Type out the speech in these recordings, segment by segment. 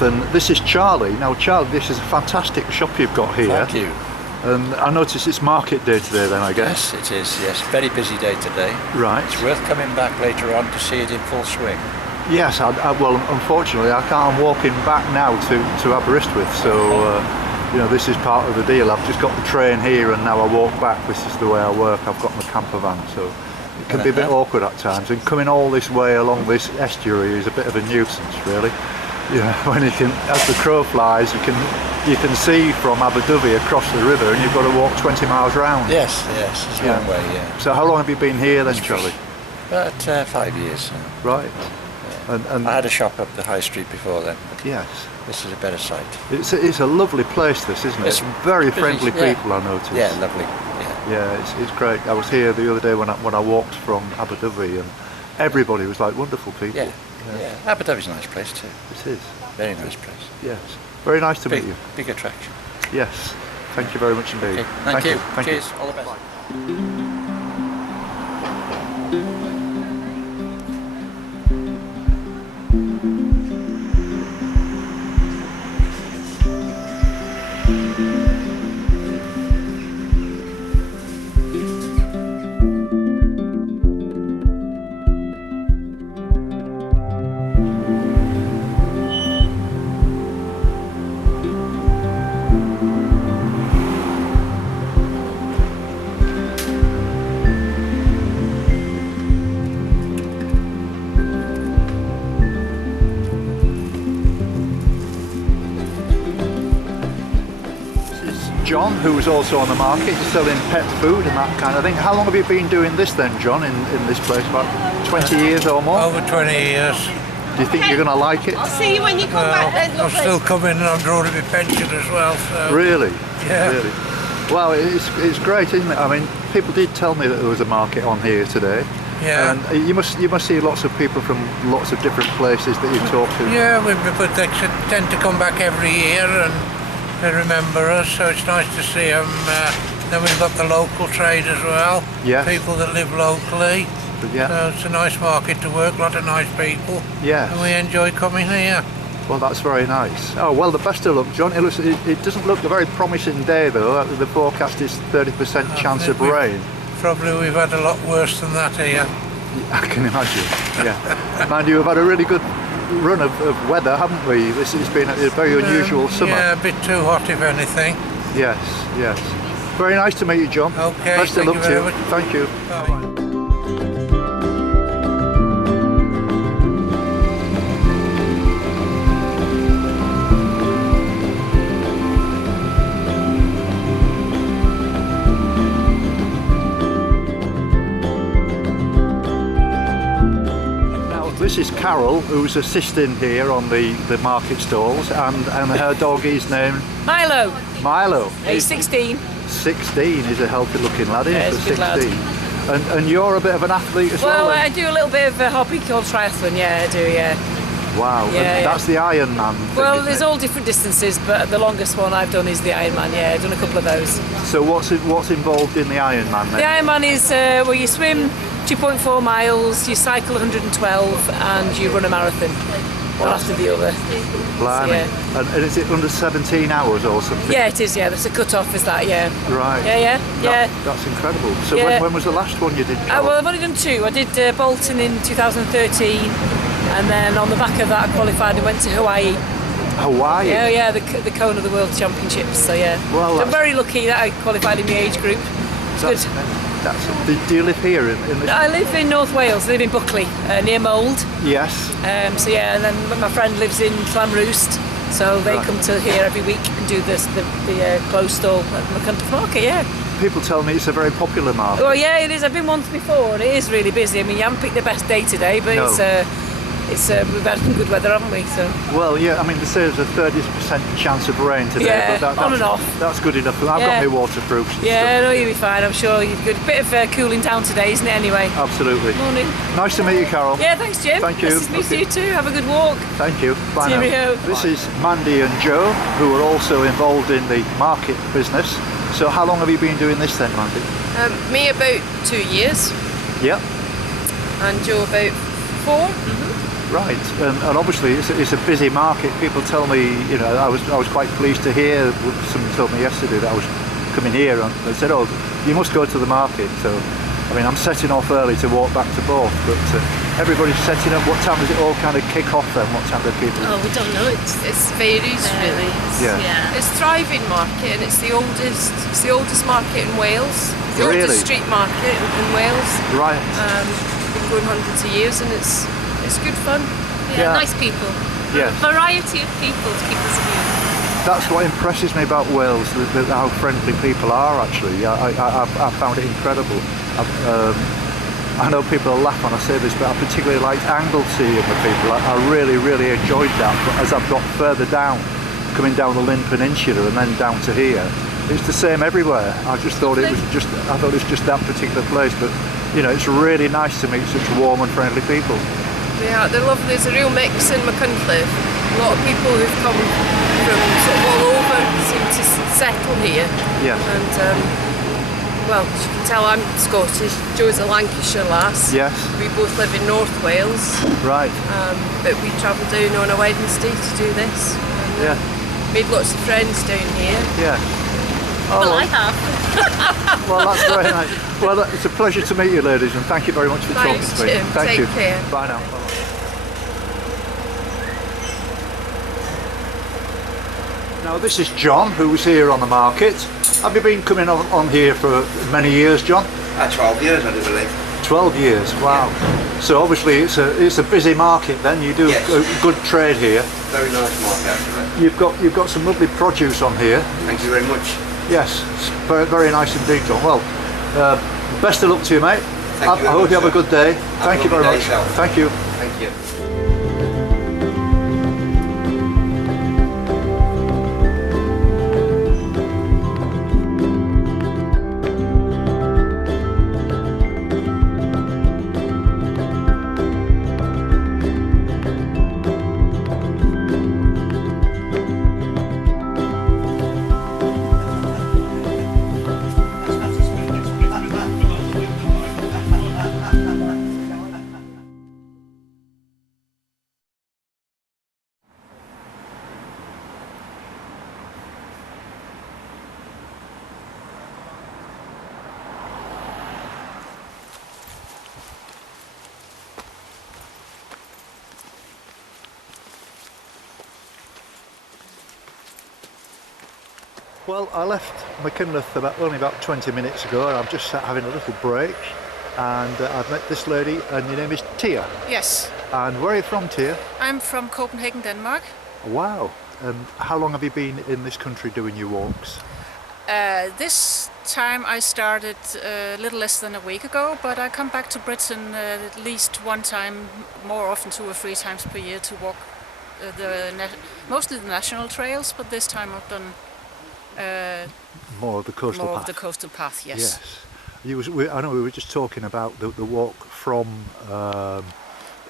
Machynlleth, and this is Charlie. Now Charlie, this is a fantastic shop you've got here. Thank you. And I notice it's market day today then, I guess. Yes, it is, yes. Very busy day today. Right. It's worth coming back later on to see it in full swing. Yes, well, unfortunately, I can't. I'm walking back now to Aberystwyth, so you know, this is part of the deal. I've just got the train here, and now I walk back. This is the way I work. I've got my camper van, so it can be a bit awkward at times. And coming all this way along this estuary is a bit of a nuisance, really. You know, when you can, as the crow flies, you can see from Aberdyfi across the river, and you've got to walk 20 miles round. Yes, it's a long way, yeah. So how long have you been here then, Charlie? About 5 years. Right. And I had a shop up the high street before then. Yes. This is a better site. It's a lovely place, this, isn't it? It's very friendly yeah. people, I noticed. Yeah, lovely. Yeah, it's great. I was here the other day when I walked from Aberdyfi, and everybody was like wonderful people. Yeah. Aberdyfi's a nice place too. It is. Very nice place. Yes. Very nice to meet you. Big attraction. Yes. Thank you very much indeed. Okay. Thank you. Thank Cheers. you. All the best. Bye. John, who was also on the market, selling pet food and that kind of thing. How long have you been doing this then, John, in this place? About 20 years or more? Over 20 years. Do you think you're going to like it? I'll see you when you come back then. I'm still coming and I'm drawing my pension as well. So. Really? Yeah. Really? Well, it's great, isn't it? I mean, people did tell me that there was a market on here today. Yeah. And you must see lots of people from lots of different places that you talk to. Yeah, but they tend to come back every year and they remember us, so it's nice to see them. Then we've got the local trade as well. Yes. People that live locally. Yeah. So it's a nice market to work, a lot of nice people. Yes. And we enjoy coming here. Well, that's very nice. Oh, well, the best of luck, John. It doesn't look a very promising day, though. The forecast is 30% chance of rain. Probably we've had a lot worse than that here. I can imagine, yeah. Mind you, we've had a really good run of weather, haven't we? This has been a very unusual summer. Yeah, a bit too hot if anything. Yes, yes. Very nice to meet you, John. Okay, best of luck to you. Thank you. Bye. This is Carol, who's assisting here on the market stalls, and her dog is named Milo. Milo. He's 16. 16 is a healthy looking lad, isn't Yeah, he, he's for a good lad. 16? And you're a bit of an athlete as well? Well, then? I do a little bit of a hobby called triathlon, yeah, I do, yeah. Wow, Yeah, and that's the Ironman thing, Well, isn't there's it? all different distances, but the longest one I've done is the Ironman, yeah, I've done a couple of those. So what's involved in the Ironman then? The Ironman is where you swim 2.4 miles, you cycle 112 and you run a marathon, one after the other. Blimey. So, yeah. And is it under 17 hours or something? Yeah, it is, yeah, there's a cut-off, is that, yeah. Right. Yeah. That's incredible. So Yeah. when was the last one you did, Carol? Well, I've only done two. I did Bolton in 2013, and then on the back of that I qualified and went to Hawaii. Hawaii? Yeah, the Cone of the World Championships, so yeah. Well, so I'm very lucky that I qualified in my age group. It's good. Do you live here in this? I live in North Wales, I live in Buckley, near Mould. Yes. So yeah, and then my friend lives in Llanrwst, so they come to here every week and do the clothes stall at Machynlleth Market, yeah. People tell me it's a very popular market. Well, yeah, it is. I've been once before, and it is really busy. I mean, you haven't picked the best day today, but No. we've had some good weather, haven't we? So. Well, yeah, I mean, they say there's a 30% chance of rain today, Yeah, but on and off. That's good enough. I've got Yeah. my waterproofs and Yeah, stuff. no, you'll be fine. I'm sure you're good. Bit of cooling down today, isn't it? Anyway. Absolutely. Morning. Nice to meet you, Carol. Yeah, thanks, Jim. Thank you. Nice to meet Okay. you too. Have a good walk. Thank you. Bye now. Cheerio. This is Mandy and Joe, who are also involved in the market business. So how long have you been doing this then, Mandy? Me about 2 years Yep. and Joe about 4. Right, and obviously it's a busy market. People tell me, you know, I was quite pleased to hear, someone told me yesterday that I was coming here and they said, oh, you must go to the market. So, I mean, I'm setting off early to walk back to Borth, but everybody's setting up. What time does it all kind of kick off then? What time do people? Oh, we don't know. It varies really. Yeah. It's thriving market, and it's the oldest market in Wales. The Really? oldest street market in Wales. Right. Been going hundreds of years, and it's good fun. Yeah. Nice people. Yes. Variety of people to keep us amused. That's what impresses me about Wales, how friendly people are actually. I found it incredible. I know people will laugh when I say this, but I particularly liked Anglesey and the people. I really, really enjoyed that. But as I've got further down, coming down the Lynn Peninsula and then down to here, it's the same everywhere. I just thought it was just that particular place. But you know, it's really nice to meet such warm and friendly people. Yeah, they're lovely. There's a real mix in Machynlleth. A lot of people who've come from sort of all over seem to settle here. Yeah. And well, as you can tell, I'm Scottish. Joe's a Lancashire lass. Yes. We both live in North Wales. Right. But we travel down on a Wednesday to do this. And, Yeah. made lots of friends down here. Yeah. Well, I have. Well, that's very nice. Well, it's a pleasure to meet you, ladies, and thank you very much for Thanks, talking to me. Jim. Thank Take you. care. Bye now. Now, this is John, who was here on the market. Have you been coming on here for many years, John? 12 years, I do believe. 12 years. Wow. So obviously it's a busy market. Then you do Yes. a good trade here. Very nice market, actually. You've got some lovely produce on here. Thank you very much. Yes, it's very, very nice indeed, John. Well, best of luck to you, mate. Thank you I very hope you much, have a sir. good day. Have Thank a you very lovely much. day yourself. Thank you. Thank you. Well, I left Machynlleth only about 20 minutes ago, and I'm just sat having a little break. And I've met this lady, and your name is Tia. Yes, And where are you from, Tia? I'm from Copenhagen, Denmark. Wow. And how long have you been in this country doing your walks? This time I started a little less than a week ago, but I come back to Britain at least one time, more often 2 or 3 times per year to walk mostly the national trails, but this time I've done More of the coastal more path. of the coastal path, yes. Yes. I know we were just talking about the walk from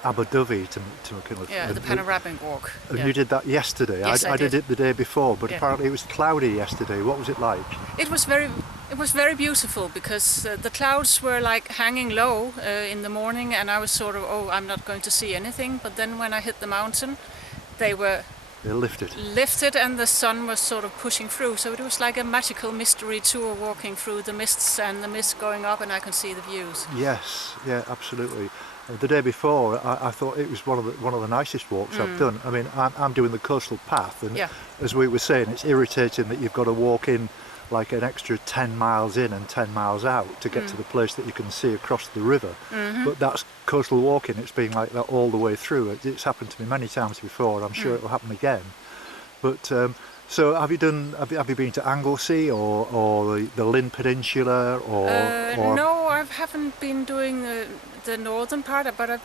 Abu Dhabi to Machynlleth. Yeah, And the panoramic walk. And yeah. you did that yesterday. Yes, I did did. it the day before, but Yeah. apparently it was cloudy yesterday. What was it like? It was very beautiful because the clouds were like hanging low in the morning, and I was sort of, I'm not going to see anything. But then when I hit the mountain, they were lifted and the sun was sort of pushing through. So it was like a magical mystery tour, walking through the mists and the mist going up, and I can see the views. Yes, yeah, absolutely. The day before, I thought it was one of the nicest walks I've done. I mean, I'm doing the coastal path, and Yeah. as we were saying, it's irritating that you've got to walk in like an extra 10 miles in and 10 miles out to get to the place that you can see across the river. But that's coastal walking. It's been like that all the way through. It's happened to me many times before, and I'm sure it will happen again. But so have you been to Anglesey or the Lynn Peninsula or No, I haven't been doing the northern part, but I've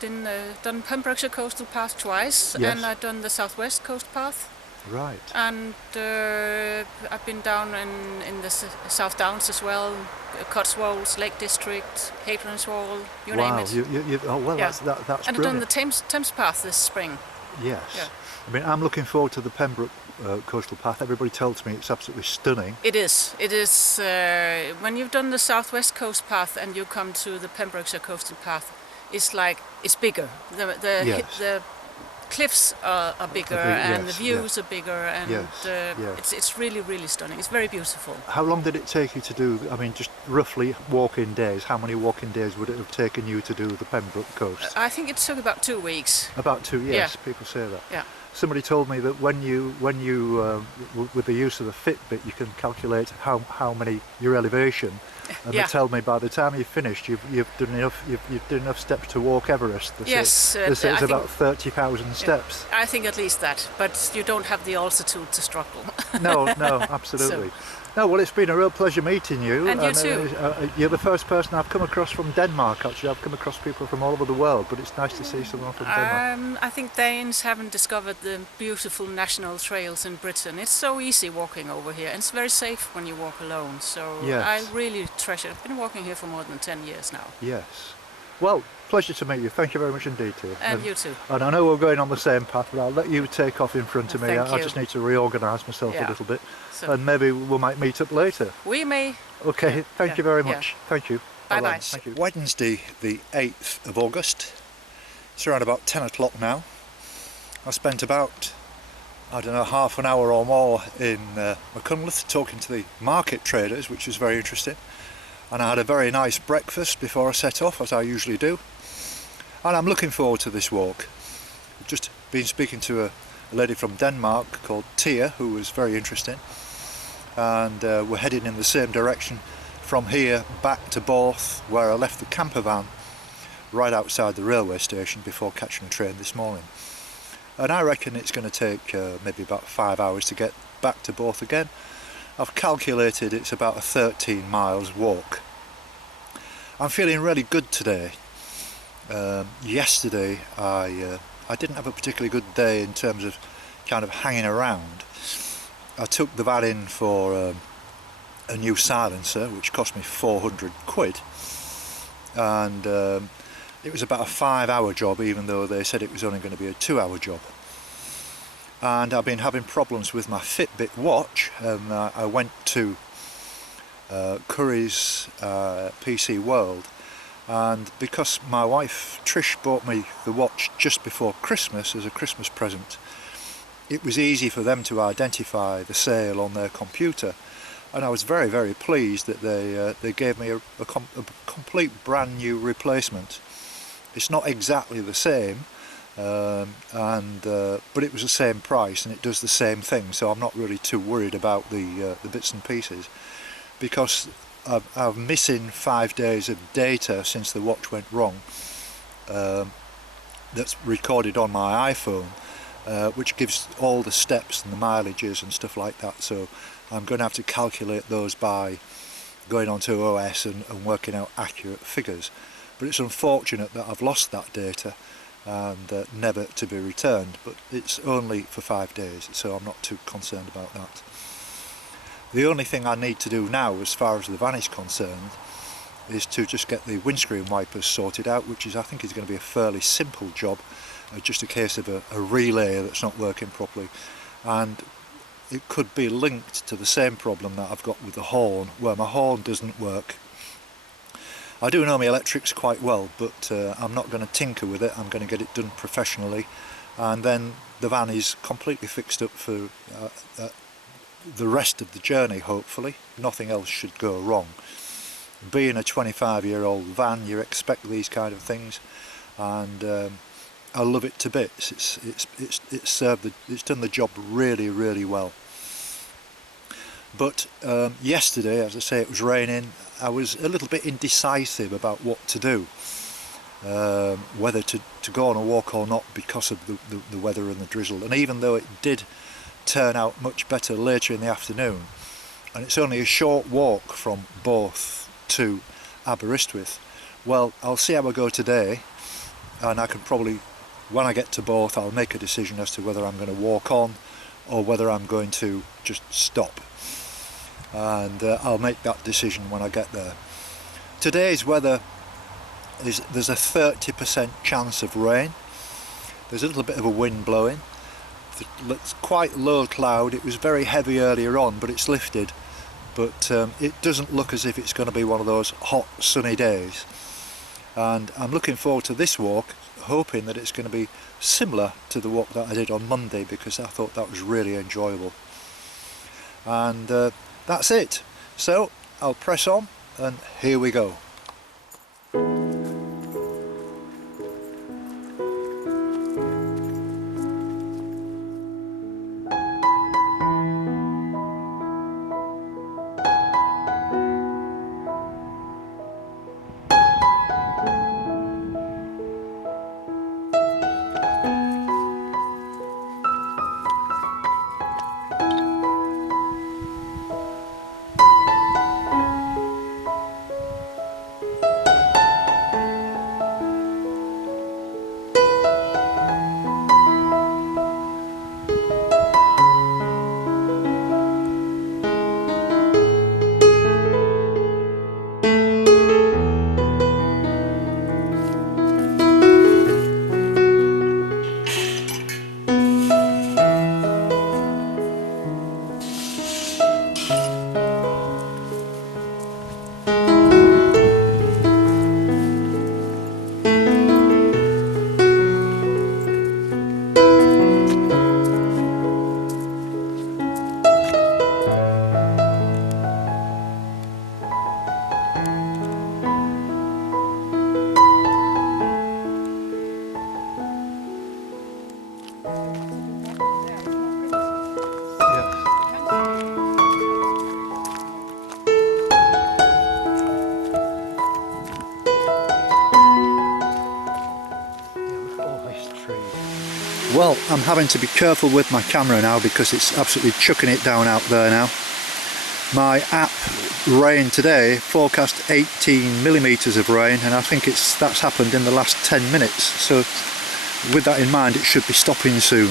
done Pembrokeshire Coastal Path twice, Yes. and I've done the Southwest Coast Path. Right. And I've been down in the South Downs as well, Cotswolds, Lake District, Hadrian's Wall, you name it. Yeah. That's And I've done brilliant. the Thames Path this spring. Yes. Yeah. I mean, I'm looking forward to the Pembroke Coastal Path. Everybody tells me it's absolutely stunning. It is. It is. When you've done the Southwest Coast Path and you come to the Pembrokeshire Coastal Path, it's bigger. Yes. The cliffs are bigger, and the yes, views are bigger, and Yes. it's really, really stunning. It's very beautiful. How long did it take you to do, I mean, just roughly walking days, how many walking days would it have taken you to do the Pembroke coast? I think it took about 2 weeks. About 2, yes, Yeah. people say that. Yeah. Somebody told me that when you with the use of the Fitbit, you can calculate how many your elevation, and Yeah. they tell me by the time you've finished, you've done enough steps to walk Everest. They say- Yes, they say I it's think- about 30,000 steps. I think at least that, but you don't have the altitude to struggle. No, absolutely. No, well, it's been a real pleasure meeting you. And you too. You're the first person I've come across from Denmark, actually. I've come across people from all over the world, but it's nice to see someone from Denmark. I think Danes haven't discovered the beautiful national trails in Britain. It's so easy walking over here, and it's very safe when you walk alone. So Yes. I really treasure it. I've been walking here for more than 10 years now. Yes. Well, pleasure to meet you. Thank you very much indeed, too. And you too. And I know we're going on the same path, but I'll let you take off in front of me. Thank I you. just need to reorganise myself a Yeah. little bit, So and maybe we might meet up later. we may. Okay, thank yeah, you very yeah. much. Thank you. Bye-bye. Thank you. Wednesday, the 8th of August. It's around about 10 o'clock now. I spent about, I don't know, half an hour or more in Machynlleth talking to the market traders, which was very interesting. And I had a very nice breakfast before I set off, as I usually do. And I'm looking forward to this walk. I've just been speaking to a lady from Denmark called Tia, who was very interesting. And we're heading in the same direction from here back to Borth, where I left the camper van right outside the railway station before catching a train this morning. And I reckon it's going to take maybe about 5 hours to get back to Borth again. I've calculated it's about a 13 miles walk. I'm feeling really good today. Yesterday I didn't have a particularly good day in terms of kind of hanging around. I took the van in for a new silencer, which cost me 400 quid, and it was about a 5-hour job, even though they said it was only going to be a 2-hour job. And I've been having problems with my Fitbit watch, and I went to Curry's PC World, and because my wife Trish bought me the watch just before Christmas as a Christmas present, it was easy for them to identify the sale on their computer, and I was very, very pleased that they gave me a complete brand new replacement. It's not exactly the same, but it was the same price and it does the same thing, so I'm not really too worried about the bits and pieces, because I'm missing 5 days of data since the watch went wrong. That's recorded on my iPhone, which gives all the steps and the mileages and stuff like that, so I'm going to have to calculate those by going onto OS and working out accurate figures. But it's unfortunate that I've lost that data and never to be returned, but it's only for 5 days, so I'm not too concerned about that. The only thing I need to do now, as far as the van is concerned, is to just get the windscreen wipers sorted out, which I think is going to be a fairly simple job, just a case of a relay that's not working properly, and it could be linked to the same problem that I've got with the horn, where my horn doesn't work. I do know my electrics quite well, but I'm not going to tinker with it. I'm going to get it done professionally, and then the van is completely fixed up for the rest of the journey, hopefully. Nothing else should go wrong. Being a 25-year-old van, you expect these kind of things, and I love it to bits. It's done the job really, really well. But yesterday, as I say, it was raining. I was a little bit indecisive about what to do, whether to go on a walk or not, because of the weather and the drizzle. And even though it did turn out much better later in the afternoon, and it's only a short walk from Borth to Aberystwyth, well, I'll see how I go today, and I can probably, when I get to Borth, I'll make a decision as to whether I'm going to walk on or whether I'm going to just stop. And I'll make that decision when I get there. Today's weather there's a 30% chance of rain. There's a little bit of a wind blowing. It's quite low cloud. It was very heavy earlier on, but it's lifted. But it doesn't look as if it's going to be one of those hot sunny days. and I'm looking forward to this walk, hoping that it's going to be similar to the walk that I did on Monday, because I thought that was really enjoyable. And that's it. So I'll press on, and here we go. Well, I'm having to be careful with my camera now because it's absolutely chucking it down out there now. My app rain today forecast 18 millimetres of rain, and I think that's happened in the last 10 minutes. So with that in mind, it should be stopping soon.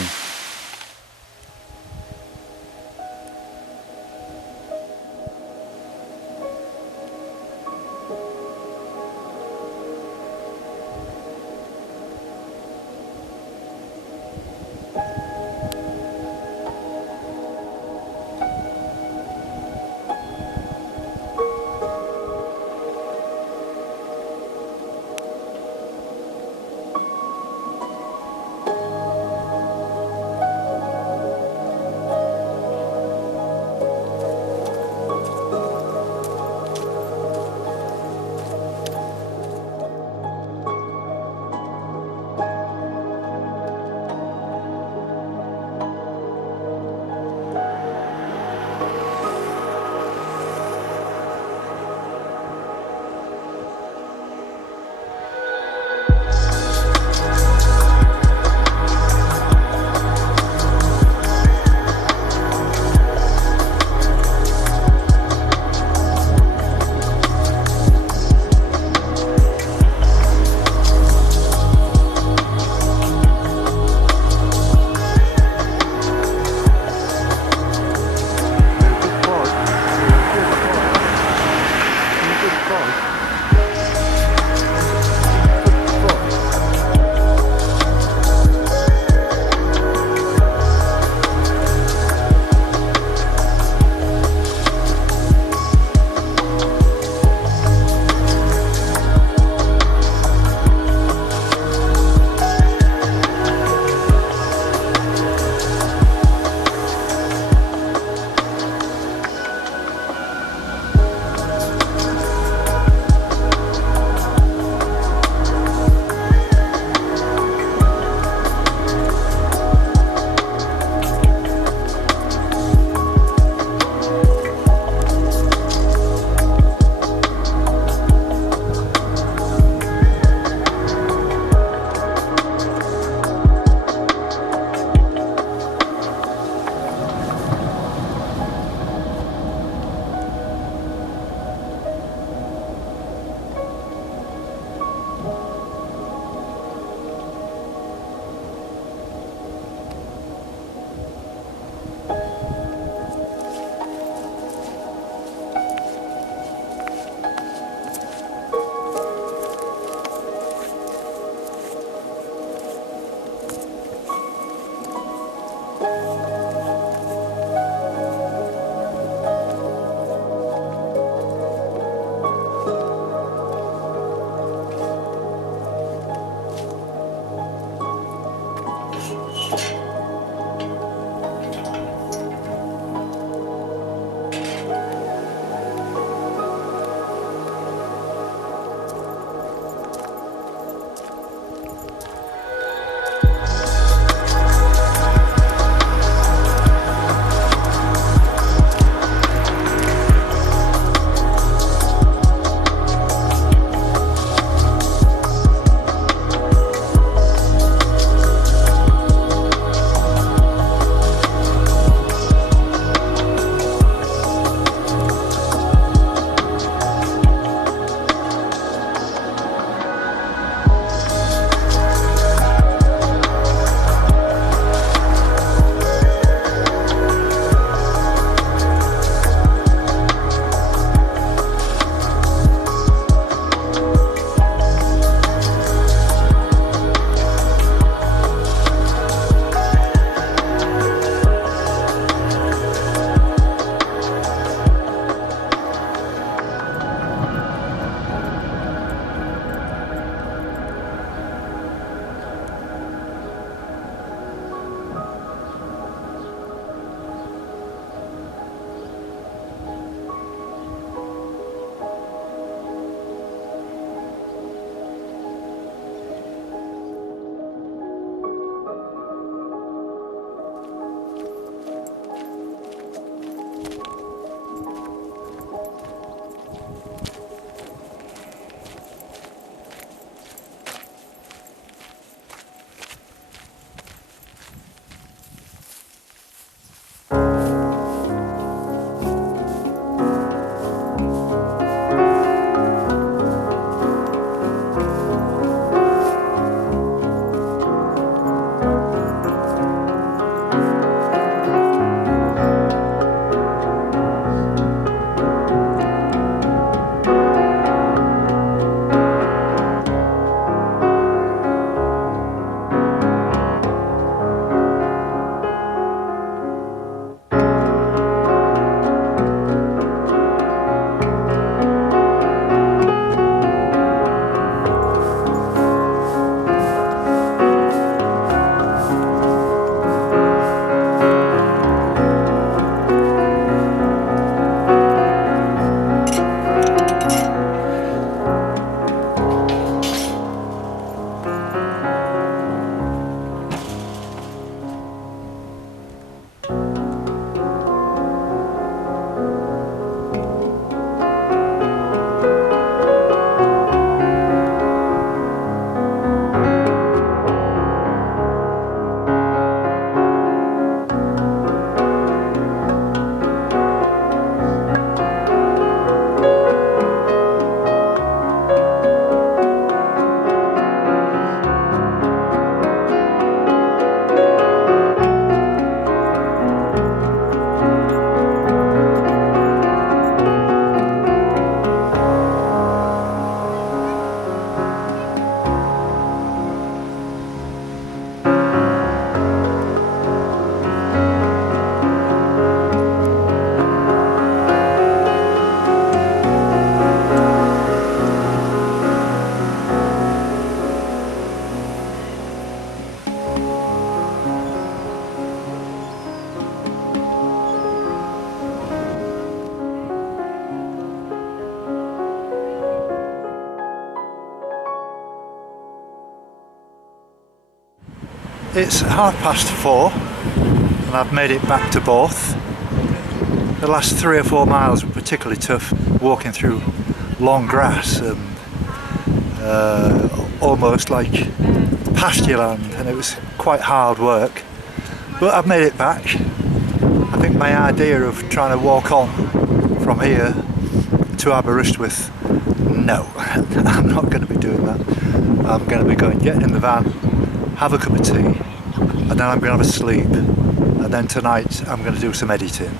It's 4:30 and I've made it back to Borth. The last 3 or 4 miles were particularly tough, walking through long grass and almost like pasture land, and it was quite hard work. But I've made it back. I think my idea of trying to walk on from here to Aberystwyth, no, I'm not going to be doing that. I'm going to be getting in the van, have a cup of tea, and then I'm going to have a sleep, and then tonight I'm going to do some editing.